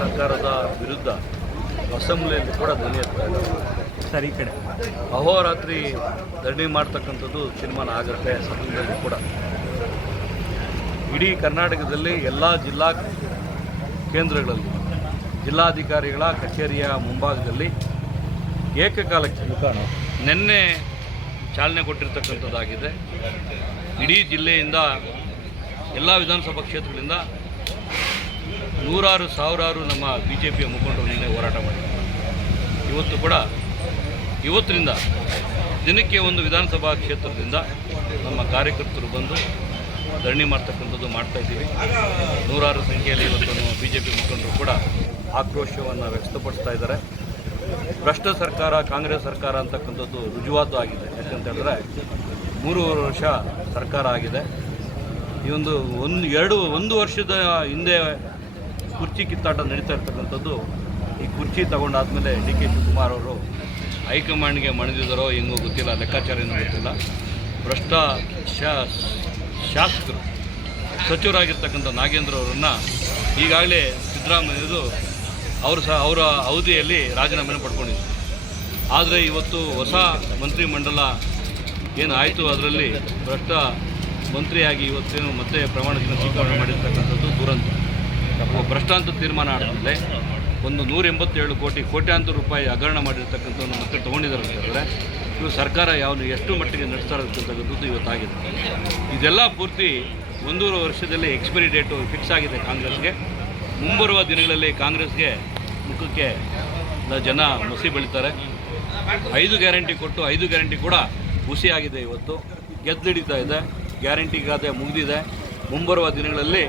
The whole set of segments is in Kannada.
ಸರ್ಕಾರದ ವಿರುದ್ಧ ಅಸೆಂಬ್ಲಿಯಲ್ಲಿ ಕೂಡ ಧ್ವನಿ ಎತ್ತಾ ಇದ್ದಾರೆ. ಸರ್ ಈ ಕಡೆ ಅಹೋರಾತ್ರಿ ಧರಣಿ ಮಾಡ್ತಕ್ಕಂಥದ್ದು ತೀರ್ಮಾನ ಆಗುತ್ತೆ. ಸದನದಲ್ಲಿ ಕೂಡ ಇಡೀ ಕರ್ನಾಟಕದಲ್ಲಿ ಎಲ್ಲ ಜಿಲ್ಲಾ ಕೇಂದ್ರಗಳಲ್ಲಿ ಜಿಲ್ಲಾಧಿಕಾರಿಗಳ ಕಚೇರಿಯ ಮುಂಭಾಗದಲ್ಲಿ ಏಕಕಾಲಕ್ಕೆ ನಿನ್ನೆ ಚಾಲನೆ ಕೊಟ್ಟಿರ್ತಕ್ಕಂಥದ್ದಾಗಿದೆ. ಇಡೀ ಜಿಲ್ಲೆಯಿಂದ ಎಲ್ಲ ವಿಧಾನಸಭಾ ಕ್ಷೇತ್ರಗಳಿಂದ ನೂರಾರು ಸಾವಿರಾರು ನಮ್ಮ BJPಯ ಮುಖಂಡರು ನಿನ್ನೆ ಹೋರಾಟ ಮಾಡಿದ್ದಾರೆ. ಇವತ್ತು ಕೂಡ ಇವತ್ತಿನಿಂದ ದಿನಕ್ಕೆ ಒಂದು ವಿಧಾನಸಭಾ ಕ್ಷೇತ್ರದಿಂದ ನಮ್ಮ ಕಾರ್ಯಕರ್ತರು ಬಂದು ಧರಣಿ ಮಾಡ್ತಕ್ಕಂಥದ್ದು ಮಾಡ್ತಾಯಿದ್ದೀವಿ. ನೂರಾರು ಸಂಖ್ಯೆಯಲ್ಲಿ ಇವತ್ತು ನಮ್ಮ BJP ಮುಖಂಡರು ಕೂಡ ಆಕ್ರೋಶವನ್ನು ವ್ಯಕ್ತಪಡಿಸ್ತಾ ಇದ್ದಾರೆ. ಭ್ರಷ್ಟ ಸರ್ಕಾರ, ಕಾಂಗ್ರೆಸ್ ಸರ್ಕಾರ ಅಂತಕ್ಕಂಥದ್ದು ರುಜುವಾತು ಆಗಿದೆ. ಯಾಕಂತ ಹೇಳಿದ್ರೆ 3 ವರ್ಷ ಸರ್ಕಾರ ಆಗಿದೆ. ಈ ಒಂದು ವರ್ಷದ ಹಿಂದೆ ಕುರ್ಚಿ ಕಿತ್ತಾಟ ನಡೀತಾ ಇರ್ತಕ್ಕಂಥದ್ದು. ಈ ಕುರ್ಚಿ ತಗೊಂಡಾದ್ಮೇಲೆ DK ಶಿವಕುಮಾರ್ ಅವರು ಹೈಕಮಾಂಡ್ಗೆ ಮಣಿದಿದ್ದಾರೋ ಹೆಂಗೋ ಗೊತ್ತಿಲ್ಲ, ಲೆಕ್ಕಾಚಾರ ಏನೂ ಗೊತ್ತಿಲ್ಲ. ಭ್ರಷ್ಟ ಶಾಸಕರು ಸಚಿವರಾಗಿರ್ತಕ್ಕಂಥ ನಾಗೇಂದ್ರ ಅವರನ್ನು ಈಗಾಗಲೇ ಸಿದ್ದರಾಮಯ್ಯದು ಅವರ ಅವಧಿಯಲ್ಲಿ ರಾಜೀನಾಮೆಯನ್ನು ಪಡ್ಕೊಂಡಿದ್ರು. ಆದರೆ ಇವತ್ತು ಹೊಸ ಮಂತ್ರಿಮಂಡಲ ಏನು ಆಯಿತು, ಅದರಲ್ಲಿ ಭ್ರಷ್ಟ ಮಂತ್ರಿಯಾಗಿ ಇವತ್ತೇನು ಮತ್ತೆ ಪ್ರಮಾಣದಿಂದ ಸ್ವೀಕರಣೆ ಮಾಡಿರ್ತಕ್ಕಂಥದ್ದು ದುರಂತ. ಭ್ರಷ್ಟ ಅಂತ ತೀರ್ಮಾನ ಆದಮೇಲೆ ಒಂದು 187 ಕೋಟ್ಯಾಂತರ ರೂಪಾಯಿ ಹಗರಣ ಮಾಡಿರ್ತಕ್ಕಂಥವನ್ನು ಮತ್ತೆ ತೊಗೊಂಡಿದ್ದಾರೆ ಅಂತ ಹೇಳಿದ್ರೆ ಇವು ಸರ್ಕಾರ ಎಷ್ಟು ಮಟ್ಟಿಗೆ ನಡೆಸ್ತಾ ಇರ್ತಕ್ಕಂಥದ್ದು ಇವತ್ತಾಗಿದೆ. ಇದೆಲ್ಲ ಪೂರ್ತಿ 1.5 ವರ್ಷದಲ್ಲಿ ಎಕ್ಸ್ಪೈರಿ ಡೇಟು ಫಿಕ್ಸ್ ಆಗಿದೆ ಕಾಂಗ್ರೆಸ್ಗೆ. ಮುಂಬರುವ ದಿನಗಳಲ್ಲಿ ಕಾಂಗ್ರೆಸ್ಗೆ ಮುಖಕ್ಕೆ ಜನ ಮಸಿ ಬೆಳೀತಾರೆ. 5 ಗ್ಯಾರಂಟಿ ಕೊಟ್ಟು 5 ಗ್ಯಾರಂಟಿ ಕೂಡ ಹುಸಿಯಾಗಿದೆ. ಇವತ್ತು ಗೆದ್ದಿಡಿತಾ ಇದೆ. ಗ್ಯಾರಂಟಿ ಗಾದೆ ಮುಗಿದಿದೆ. ಮುಂಬರುವ ದಿನಗಳಲ್ಲಿ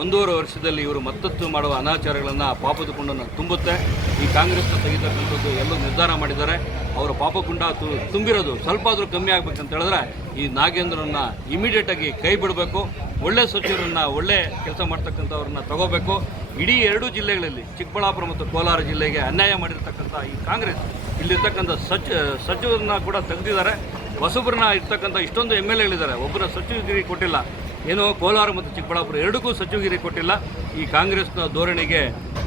1.5 ವರ್ಷದಲ್ಲಿ ಇವರು ಮತ್ತಷ್ಟು ಮಾಡುವ ಅನಾಚಾರಗಳನ್ನು ಪಾಪದ ತುಂಬುತ್ತೆ. ಈ ಕಾಂಗ್ರೆಸ್ನ ತೆಗಿತಕ್ಕಂಥದ್ದು ಎಲ್ಲೂ ನಿರ್ಧಾರ ಮಾಡಿದ್ದಾರೆ. ಅವರ ಪಾಪಕುಂಡ ತುಂಬಿರೋದು ಸ್ವಲ್ಪ ಆದರೂ ಕಮ್ಮಿ ಆಗಬೇಕಂತ ಹೇಳಿದ್ರೆ ಈ ನಾಗೇಂದ್ರನ್ನ ಇಮಿಡಿಯೇಟಾಗಿ ಕೈ ಬಿಡಬೇಕು. ಒಳ್ಳೆ ಸಚಿವರನ್ನು, ಒಳ್ಳೆ ಕೆಲಸ ಮಾಡ್ತಕ್ಕಂಥವ್ರನ್ನ ತಗೋಬೇಕು. ಇಡೀ 2 ಜಿಲ್ಲೆಗಳಲ್ಲಿ ಚಿಕ್ಕಬಳ್ಳಾಪುರ ಮತ್ತು ಕೋಲಾರ ಜಿಲ್ಲೆಗೆ ಅನ್ಯಾಯ ಮಾಡಿರ್ತಕ್ಕಂಥ ಈ ಕಾಂಗ್ರೆಸ್ ಇಲ್ಲಿರ್ತಕ್ಕಂಥ ಸಚಿವರನ್ನ ಕೂಡ ತೆಗೆದಿದ್ದಾರೆ. ಹೊಸಬ್ರನ್ನ ಇರ್ತಕ್ಕಂಥ ಇಷ್ಟೊಂದು MLAಗಳಿದ್ದಾರೆ, ಒಬ್ಬರ ಸಚಿವಗಿರಿ ಕೊಟ್ಟಿಲ್ಲ. ಏನೋ ಕೋಲಾರ ಮತ್ತು ಚಿಕ್ಕಬಳ್ಳಾಪುರ 2ಕ್ಕೂ ಸಚಿವಗಿರಿ ಕೊಟ್ಟಿಲ್ಲ. ಈ ಕಾಂಗ್ರೆಸ್ನ ಧೋರಣೆಗೆ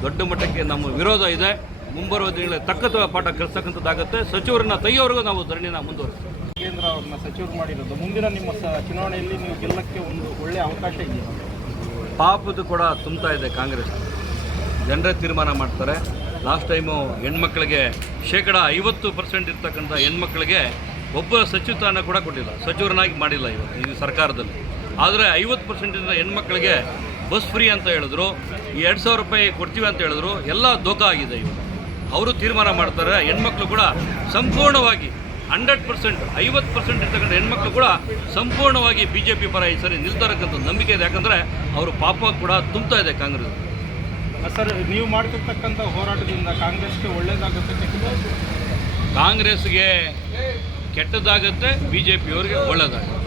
ದೊಡ್ಡ ಮಟ್ಟಕ್ಕೆ ನಮ್ಮ ವಿರೋಧ ಇದೆ. ಮುಂಬರುವ ದಿನಗಳಲ್ಲಿ ತಕ್ಕ ಪಾಠ ಕಲಿಸ್ತಕ್ಕಂಥದ್ದಾಗುತ್ತೆ. ಸಚಿವರನ್ನ ತೆಗೆಯೋವರೆಗೂ ನಾವು ಧರಣಿನ ಮುಂದುವರಿಸ್ತೀವಿ. ಕೇಂದ್ರ ಅವ್ರನ್ನ ಸಚಿವರು ಮಾಡಿರೋದು ಮುಂದಿನ ನಿಮ್ಮ ಚುನಾವಣೆಯಲ್ಲಿ ನೀವು ಗೆಲ್ಲಕ್ಕೆ ಒಂದು ಒಳ್ಳೆಯ ಅವಕಾಶ ಇದೆ. ಪಾಪದ ಕೂಡ ತುಂಬ್ತಾ ಇದೆ ಕಾಂಗ್ರೆಸ್. ಜನರೇ ತೀರ್ಮಾನ ಮಾಡ್ತಾರೆ. ಲಾಸ್ಟ್ ಟೈಮು ಹೆಣ್ಮಕ್ಳಿಗೆ 50% ಇರ್ತಕ್ಕಂಥ ಹೆಣ್ಮಕ್ಳಿಗೆ ಒಬ್ಬ ಸಚಿವ ಸ್ಥಾನ ಕೂಡ ಕೊಟ್ಟಿಲ್ಲ, ಸಚಿವರನ್ನಾಗಿ ಮಾಡಿಲ್ಲ ಇವತ್ತು ಈ ಸರ್ಕಾರದಲ್ಲಿ. ಆದರೆ 50% ಹೆಣ್ಮಕ್ಳಿಗೆ ಬಸ್ ಫ್ರೀ ಅಂತ ಹೇಳಿದ್ರು, 2,000 ರೂಪಾಯಿ ಕೊಡ್ತೀವಿ ಅಂತ ಹೇಳಿದ್ರು. ಎಲ್ಲ ದೋಖ ಆಗಿದೆ. ಇವತ್ತು ಅವರು ತೀರ್ಮಾನ ಮಾಡ್ತಾರೆ. ಹೆಣ್ಮಕ್ಳು ಕೂಡ ಸಂಪೂರ್ಣವಾಗಿ 100% 50% ಇರ್ತಕ್ಕಂಥ ಹೆಣ್ಮಕ್ಳು ಕೂಡ ಸಂಪೂರ್ಣವಾಗಿ BJP ಪರ ಈ ಸರಿ ನಿಲ್ತಾರಕ್ಕಂಥ ನಂಬಿಕೆ ಇದೆ. ಯಾಕಂದರೆ ಅವರು ಪಾಪ ಕೂಡ ತುಂಬ್ತಾ ಇದೆ ಕಾಂಗ್ರೆಸ್. ಸರ್, ನೀವು ಮಾಡ್ತಿರ್ತಕ್ಕಂಥ ಹೋರಾಟದಿಂದ ಕಾಂಗ್ರೆಸ್ಗೆ ಒಳ್ಳೇದಾಗುತ್ತೆ? ಕಾಂಗ್ರೆಸ್ಗೆ ಕೆಟ್ಟದಾಗುತ್ತೆ, BJPಯವರಿಗೆ ಒಳ್ಳೆಯದಾಗುತ್ತೆ.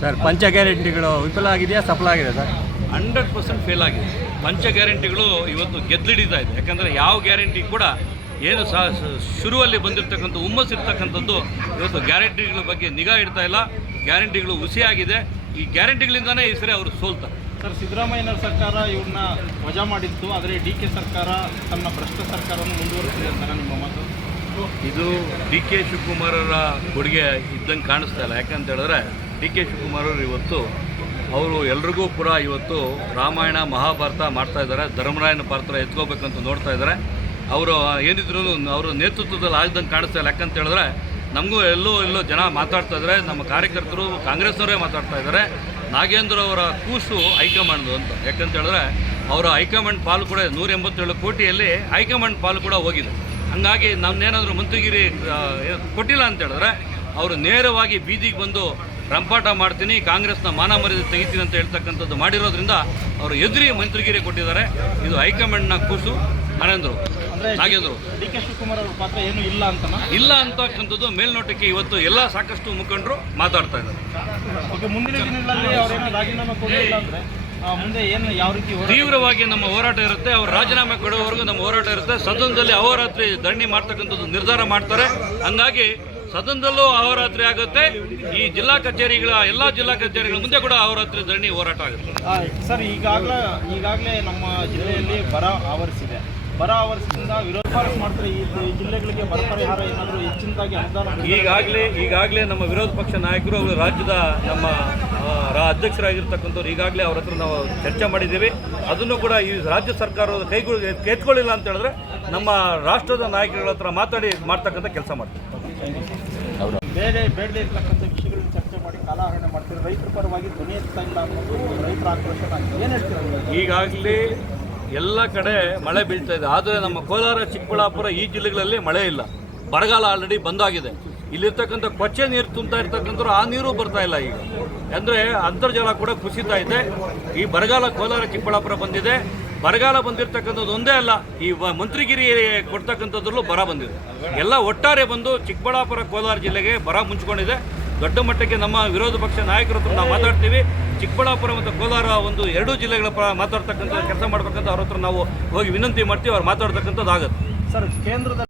ಸರ್, ಪಂಚ ಗ್ಯಾರಂಟಿಗಳು ವಿಫಲ ಆಗಿದೆಯಾ, ಸಫಲ ಆಗಿದೆ ಸರ್? 100% ಫೇಲ್ ಆಗಿದೆ. ಪಂಚ ಗ್ಯಾರಂಟಿಗಳು ಇವತ್ತು ಗೆದ್ದಿಡಿತಾ ಇದೆ. ಯಾಕಂದರೆ ಯಾವ ಗ್ಯಾರಂಟಿ ಕೂಡ ಏನು ಶುರುವಲ್ಲಿ ಬಂದಿರತಕ್ಕಂಥ ಹುಮ್ಮಸ್ಸಿರ್ತಕ್ಕಂಥದ್ದು ಇವತ್ತು ಗ್ಯಾರಂಟಿಗಳ ಬಗ್ಗೆ ನಿಗಾ ಇಡ್ತಾ ಇಲ್ಲ. ಗ್ಯಾರಂಟಿಗಳು ಹುಸಿಯಾಗಿದೆ. ಈ ಗ್ಯಾರಂಟಿಗಳಿಂದನೇ ಈ ಸರಿ ಅವರು ಸೋಲ್ತಾರೆ. ಸರ್, ಸಿದ್ದರಾಮಯ್ಯನವರ ಸರ್ಕಾರ ಇವ್ರನ್ನ ವಜಾ ಮಾಡಿತ್ತು, ಆದರೆ DK ಸರ್ಕಾರ ತನ್ನ ಭ್ರಷ್ಟ ಸರ್ಕಾರವನ್ನು ಮುಂದುವರಿಸಿದೆ ಅಂತಾರೆ ನಿಮ್ಮ ಮಾತು? ಇದು DK ಶಿವಕುಮಾರರ ಕೊಡುಗೆ ಇದ್ದಂಗೆ ಕಾಣಿಸ್ತಾ ಇಲ್ಲ. ಯಾಕಂತ ಹೇಳಿದ್ರೆ DK ಶಿವಕುಮಾರರು ಇವತ್ತು ಅವರು ಎಲ್ರಿಗೂ ಕೂಡ ಇವತ್ತು ರಾಮಾಯಣ ಮಹಾಭಾರತ ಮಾಡ್ತಾ ಇದ್ದಾರೆ. ಧರ್ಮರಾಯನ ಪಾತ್ರ ಎತ್ಕೋಬೇಕಂತ ನೋಡ್ತಾ ಇದ್ದಾರೆ. ಅವರು ಏನಿದ್ರು ಅವರ ನೇತೃತ್ವದಲ್ಲಿ ಆಗದಂಗೆ ಕಾಣಿಸ್ತಾ ಇಲ್ಲ. ಯಾಕಂತ ಹೇಳಿದ್ರೆ ನಮಗೂ ಎಲ್ಲೋ ಜನ ಮಾತಾಡ್ತಾ ಇದ್ದಾರೆ. ನಮ್ಮ ಕಾರ್ಯಕರ್ತರು ಕಾಂಗ್ರೆಸ್ನವರೇ ಮಾತಾಡ್ತಾ ಇದ್ದಾರೆ. ನಾಗೇಂದ್ರ ಅವರ ಕೂಸು ಹೈಕಮಾಂಡ್ದು ಅಂತ. ಯಾಕಂತ ಹೇಳಿದ್ರೆ ಅವರ ಹೈಕಮಾಂಡ್ ಪಾಲು ಕೂಡ 187 ಕೋಟಿಯಲ್ಲಿ ಹೈಕಮಾಂಡ್ ಪಾಲು ಕೂಡ ಹೋಗಿದೆ. ಹಾಗಾಗಿ ನಮ್ಮನ್ನೇನಾದರೂ ಮಂತ್ರಿಗಿರಿ ಕೊಟ್ಟಿಲ್ಲ ಅಂತ ಹೇಳಿದ್ರೆ ಅವರು ನೇರವಾಗಿ ಬೀದಿಗೆ ಬಂದು ರಂಪಾಟ ಮಾಡ್ತೀನಿ, ಕಾಂಗ್ರೆಸ್ನ ಮಾನ ಮರ್ಯಾದೆ ತೆಗಿತೀನಿ ಅಂತ ಹೇಳ್ತಕ್ಕಂಥದ್ದು ಮಾಡಿರೋದ್ರಿಂದ ಅವರು ಎದುರಿ ಮಂತ್ರಿಗಿರಿ ಕೊಟ್ಟಿದ್ದಾರೆ. ಇದು ಹೈಕಮಾಂಡ್ನ ಕೂಸು ನಾಗೇಂದ್ರ. DK ಶಿವಕುಮಾರ್ ಅವರ ಪಾತ್ರ ಏನು ಇಲ್ಲ ಅಂತಕ್ಕಂಥದ್ದು ಮೇಲ್ನೋಟಕ್ಕೆ ಇವತ್ತು ಎಲ್ಲ ಸಾಕಷ್ಟು ಮುಖಂಡರು ಮಾತಾಡ್ತಾ ಇದ್ದಾರೆ. ಮುಂದಿನ ದಿನಗಳಲ್ಲಿ ಅವರೇನು ರಾಜೀನಾಮೆ ಕೊಡಲಿಲ್ಲ ಅಂದರೆ ಮುಂದೆ ಏನು ಯಾವ ರೀತಿ ತೀವ್ರವಾಗಿ ನಮ್ಮ ಹೋರಾಟ ಇರುತ್ತೆ. ಅವರು ರಾಜೀನಾಮೆ ಕೊಡುವವರೆಗೂ ನಮ್ಮ ಹೋರಾಟ ಇರುತ್ತೆ. ಸದನದಲ್ಲಿ ಅಹೋರಾತ್ರಿ ಧರಣಿ ಮಾಡ್ತಕ್ಕಂಥದ್ದು ನಿರ್ಧಾರ ಮಾಡ್ತಾರೆ. ಹಂಗಾಗಿ ಸದನದಲ್ಲೂ ಅಹೋರಾತ್ರಿ ಆಗುತ್ತೆ. ಈ ಜಿಲ್ಲಾ ಕಚೇರಿಗಳ ಎಲ್ಲ ಜಿಲ್ಲಾ ಕಚೇರಿಗಳ ಮುಂದೆ ಕೂಡ ಅಹೋರಾತ್ರಿ ಧರಣಿ ಹೋರಾಟ ಆಗುತ್ತೆ. ಸರ್, ಈಗಾಗಲೇ ನಮ್ಮ ಜಿಲ್ಲೆಯಲ್ಲಿ ಬರ ಆವರಿಸಿದೆ. ಬರ ಆವರಿಸಿದಿಂದ ವಿರೋಧ ಮಾಡ್ತಾರೆ. ಈ ಜಿಲ್ಲೆಗಳಿಗೆ ಬರ ಪರಿಹಾರ ಏನಾದರೂ ಹೆಚ್ಚಿನದಾಗಿ ಅನುದಾನ ಈಗಾಗಲೇ ನಮ್ಮ ವಿರೋಧ ಪಕ್ಷ ನಾಯಕರು ಅವರು ರಾಜ್ಯದ ನಮ್ಮ ಅಧ್ಯಕ್ಷರಾಗಿರ್ತಕ್ಕಂಥವ್ರು ಈಗಾಗಲೇ ಅವ್ರ ಹತ್ರ ನಾವು ಚರ್ಚೆ ಮಾಡಿದ್ದೀವಿ. ಅದನ್ನು ಕೂಡ ಈ ರಾಜ್ಯ ಸರ್ಕಾರದ ಎತ್ಕೊಳ್ಳಿಲ್ಲ ಅಂತ ಹೇಳಿದ್ರೆ ನಮ್ಮ ರಾಷ್ಟ್ರದ ನಾಯಕರುಗಳ ಹತ್ರ ಮಾತಾಡಿ ಮಾಡ್ತಕ್ಕಂಥ ಕೆಲಸ ಮಾಡ್ತೀವಿ. ಬೇಡದೇ ಇರ್ತಕ್ಕಂಥ ವಿಷಯಗಳನ್ನ ಚರ್ಚೆ ಮಾಡಿ ಕಾಲಹರಣ ಮಾಡ್ತೀವಿ. ರೈತರ ಪರವಾಗಿ ಧ್ವನಿ ಎತ್ತಾ ಇಲ್ಲ ಅನ್ನೋದು ರೈತರ ಆಕ್ರೋಶ. ಏನು ಹೇಳ್ತೀರಾ? ಈಗಾಗಲೇ ಎಲ್ಲ ಕಡೆ ಮಳೆ ಬೀಳ್ತಾ ಇದೆ, ಆದರೆ ನಮ್ಮ ಕೋಲಾರ, ಚಿಕ್ಕಬಳ್ಳಾಪುರ ಈ ಜಿಲ್ಲೆಗಳಲ್ಲಿ ಮಳೆ ಇಲ್ಲ. ಬರಗಾಲ ಆಲ್ರೆಡಿ ಬಂದಾಗಿದೆ. ಇಲ್ಲಿರ್ತಕ್ಕಂಥ ಕೊಚ್ಚೆ ನೀರು ತುಂಬ್ತಾ ಇರ್ತಕ್ಕಂಥವ್ರು ಆ ನೀರು ಬರ್ತಾ ಇಲ್ಲ. ಈಗ ಅಂದರೆ ಅಂತರ್ಜಲ ಕೂಡ ಕುಸಿತಾ ಇದೆ. ಈ ಬರಗಾಲ ಕೋಲಾರ, ಚಿಕ್ಕಬಳ್ಳಾಪುರ ಬಂದಿದೆ. ಬರಗಾಲ ಬಂದಿರತಕ್ಕಂಥದ್ದು ಒಂದೇ ಅಲ್ಲ, ಈ ಮಂತ್ರಿಗಿರಿ ಕೊಡ್ತಕ್ಕಂಥದ್ರಲ್ಲೂ ಬರ ಬಂದಿದೆ. ಎಲ್ಲ ಒಟ್ಟಾರೆ ಬಂದು ಚಿಕ್ಕಬಳ್ಳಾಪುರ, ಕೋಲಾರ ಜಿಲ್ಲೆಗೆ ಬರ ಮುಂಚ್ಕೊಂಡಿದೆ. ದೊಡ್ಡ ಮಟ್ಟಕ್ಕೆ ನಮ್ಮ ವಿರೋಧ ಪಕ್ಷ ನಾಯಕರ ಹತ್ರ ನಾವು ಮಾತಾಡ್ತೀವಿ. ಚಿಕ್ಕಬಳ್ಳಾಪುರ ಮತ್ತು ಕೋಲಾರ ಒಂದು ಎರಡೂ ಜಿಲ್ಲೆಗಳ ಮಾತಾಡ್ತಕ್ಕಂಥ ಕೆಲಸ ಮಾಡ್ಬೇಕಂತ ಅವ್ರ ಹತ್ರ ನಾವು ಹೋಗಿ ವಿನಂತಿ ಮಾಡ್ತೀವಿ. ಅವ್ರು ಮಾತಾಡ್ತಕ್ಕಂಥದ್ದು ಆಗುತ್ತೆ. ಸರ್, ಕೇಂದ್ರದ